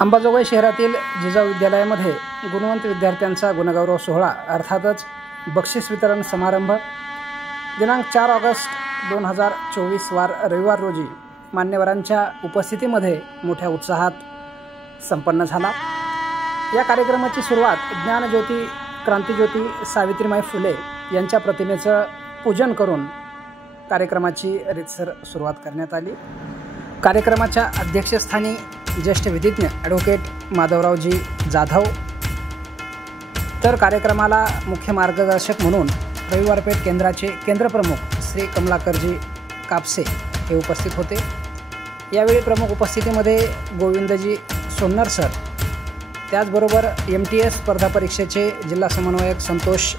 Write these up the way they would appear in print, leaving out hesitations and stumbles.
अंबाजोगाई शहरातील जिजाऊ विद्यालयामध्ये गुणवंत विद्यार्थ्यांचा गुणगौरव सोहळा अर्थातच बक्षीस वितरण समारंभ दिनांक 4 ऑगस्ट 2024 वार रविवार रोजी मान्यवरांच्या उपस्थितीमध्ये मोठ्या उत्साहात संपन्न झाला। या कार्यक्रमाची सुरुवात ज्ञानज्योती क्रांतिज्योती सावित्रीबाई फुले यांच्या प्रतिमेचं पूजन करून कार्यक्रमाची रीतसर सुरुवात करण्यात आली। कार्यक्रमाच्या अध्यक्षस्थानी ज्येष्ठ विधिज्ञ ॲडव्होकेट माधवरावजी जाधव, तर कार्यक्रमाला मुख्य मार्गदर्शक म्हणून रविवारपेठ केंद्राचे केंद्रप्रमुख श्री कमलाकरजी कापसे हे उपस्थित होते। यावेळी प्रमुख उपस्थितीमध्ये गोविंदजी सोन्नर सर, त्याचबरोबर MTS स्पर्धा परीक्षेचे जिल्हा समन्वयक संतोष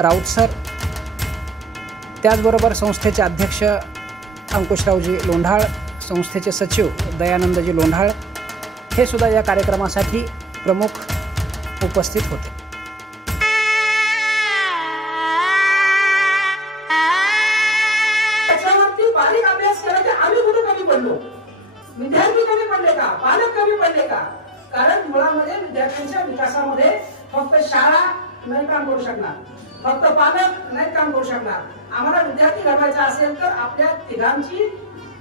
राऊत सर, त्याचबरोबर संस्थेचे अध्यक्ष अंकुशरावजी लोंढाळ, संस्थेचे सचिव दयानंदजी लोंढाळ हे सुद्धा या कार्यक्रमासाठी प्रमुख उपस्थित होते। त्याच्यावरती बारीक अभ्यास केला की आम्ही कुठे कमी पडलो, विद्यार्थी कमी पडले का, पालक कमी पडले का? कारण मुळामध्ये विद्यार्थ्यांच्या विकासामध्ये फक्त शाळा नाही काम करू शकणार, फक्त पालक नाही काम करू शकणार। आम्हाला विद्यार्थी घडवायचा असेल तर आपल्या तिघांची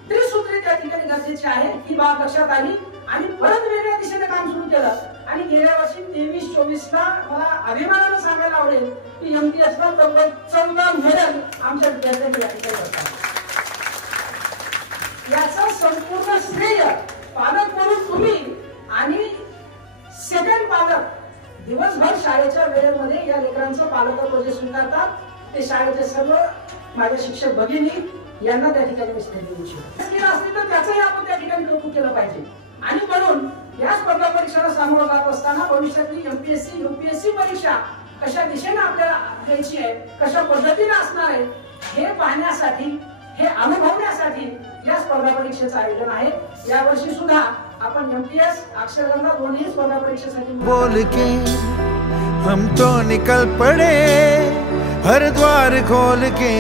त्रिसूत्री त्या ठिकाणी गरजेची आहे। ही बाब लक्षात आली आणि परत वेगळ्या दिशेने काम सुरू केलं आणि गेल्या वर्षी 23-24 ला मला अभिमानाने सांगायला आवडेल की MTS ला तब्बल 14 मेडल आमच्या विद्यार्थ्यांनी या ठिकाणी करतात। याचा संपूर्ण श्रेय पालक म्हणून तुम्ही आणि सेकंड पालक दिवसभर शाळेच्या वेळेमध्ये या लेकरांचं पालकत्व जे स्वीकारतात ते शाळेचे सर्व माझे शिक्षक भगिनी यांना त्या ठिकाणी मी श्रेय देऊ इच्छितो। असली तर त्याचंही आपण त्या ठिकाणी कौतुक केलं पाहिजे आणि म्हणून या स्पर्धा परीक्षांना सामोरं जात असताना भविष्यातली MPSC UPSC परीक्षा कशा दिशेने आपल्याला द्यायची आहे, कशा पद्धतीने असणार आहे हे पाहण्यासाठी, हे अनुभवण्यासाठी या स्पर्धा परीक्षेचं आयोजन आहे। यावर्षी सुद्धा आपण MTS अक्षरगंगा दोन्ही स्पर्धा परीक्षेसाठी बोल के हम तो निकल पड़े, हर द्वार खोल के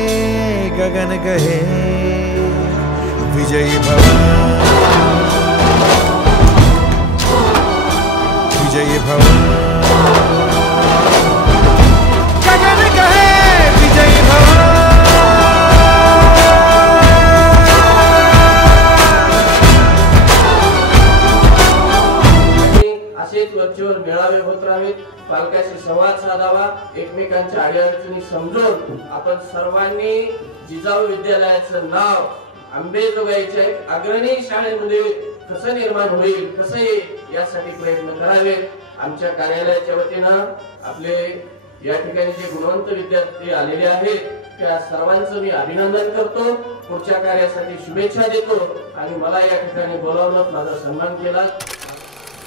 गगन कहे विजयी भव, विजयी भव, गगन कहे विजयी भव। असेच वर्चुअल मेळावे होत राहावेत, पालकांशी संवाद साधावा, एकमेकांच्या अडचणी समजून आपण सर्वांनी जिजाऊ विद्यालयाचं नाव अंबाजोगाईच्या एक अग्रणी शाळेमध्ये कसं निर्माण होईल, कसं येईल यासाठी प्रयत्न करावे। आमच्या कार्यालयाच्या वतीनं आपले या ठिकाणी जे गुणवंत विद्यार्थी आलेले आहेत त्या सर्वांचं मी अभिनंदन करतो, पुढच्या कार्यासाठी शुभेच्छा देतो आणि मला या ठिकाणी बोलावलं, माझा सन्मान केला।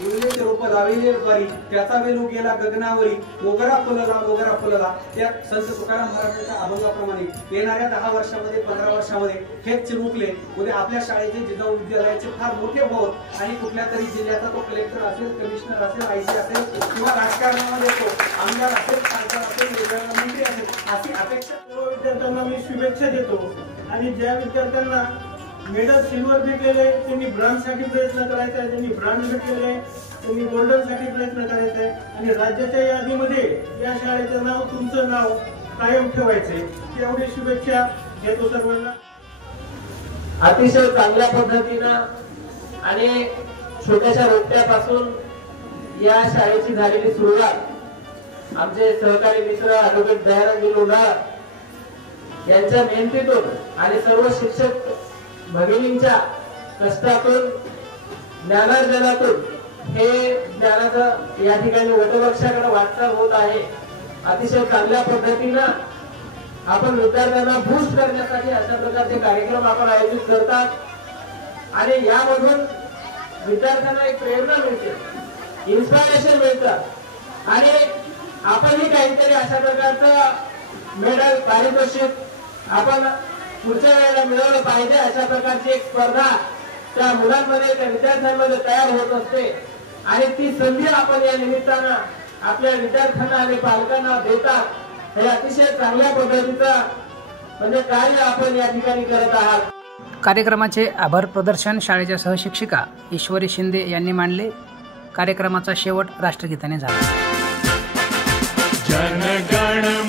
उल्लेख रूप लाविले वारी, त्याचा वेलू गेला गगनावरी, मोगरा फुलला मोगरा फुलला। त्या संत तुकाराम महाराजांच्या अभंगाप्रमाणे येणाऱ्या 10 वर्षामध्ये 15 वर्षामध्ये हेच चिमुकले उद्या आपल्या शाळेचे जिजाऊ विद्यालयाचे फार मोठे होत आणि कुठल्या तरी जिल्ह्याचा तो कलेक्टर असेल, कमिशनर असेल, IC असेल किंवा राजकारणामध्ये तो आमदार असेल, खासदार असेल, वेगवेगळ्या मंत्री असेल, अशी अपेक्षा विद्यार्थ्यांना मी शुभेच्छा देतो। आणि ज्या विद्यार्थ्यांना मेडल सिल्वर भेटलेले त्यांनी ब्रॉन्झसाठी प्रयत्न करायचा आहे, त्यांनी ब्रॉन्झ भेटलेले त्यांनी गोल्डनसाठी प्रयत्न करायचा आहे आणि राज्याच्या यादीमध्ये या शाळेचं नाव, तुमचं नाव कायम ठेवायचंय, एवढी शुभेच्छा देतो सर्वांना। अतिशय चांगल्या पद्धतीनं आणि छोट्याशा रोपट्यापासून या शाळेची झालेली सुरुवात आमचे सहकारी मित्र ॲडव्होकेट दयानंदजी लोंढाळ यांच्या मेहनतीतून आणि सर्व शिक्षक भगिनींच्या कष्टातून, ज्ञानार्जनातून हे ज्ञानाचं या ठिकाणी वटवृक्षाकडे वाटचाल होत आहे। अतिशय चांगल्या पद्धतीनं आपण विद्यार्थ्यांना बूस्ट करण्यासाठी अशा प्रकारचे कार्यक्रम आपण आयोजित करतात आणि यामधून विद्यार्थ्यांना एक प्रेरणा मिळते, इन्स्पिरेशन मिळतं आणि आपणही काहीतरी अशा प्रकारचं मेडल, पारितोषिक आपण पुढच्या वेळेला मिळवलं पाहिजे। अशा प्रकारची एक स्पर्धा त्या मुलांमध्ये, त्या विद्यार्थ्यांमध्ये तयार होत असते आणि ती संधी आपण या निमित्तानं आपल्या विद्यार्थ्यांना आणि पालकांना देतात। हे अतिशय चांगल्या पद्धतीचं म्हणजे कार्य आपण या ठिकाणी करत आहात। कार्यक्रमाचे आभार प्रदर्शन शाळेच्या सहशिक्षिका ईश्वरी शिंदे यांनी मांडले. कार्यक्रमाचा शेवट राष्ट्रगीताने झाला. जनगण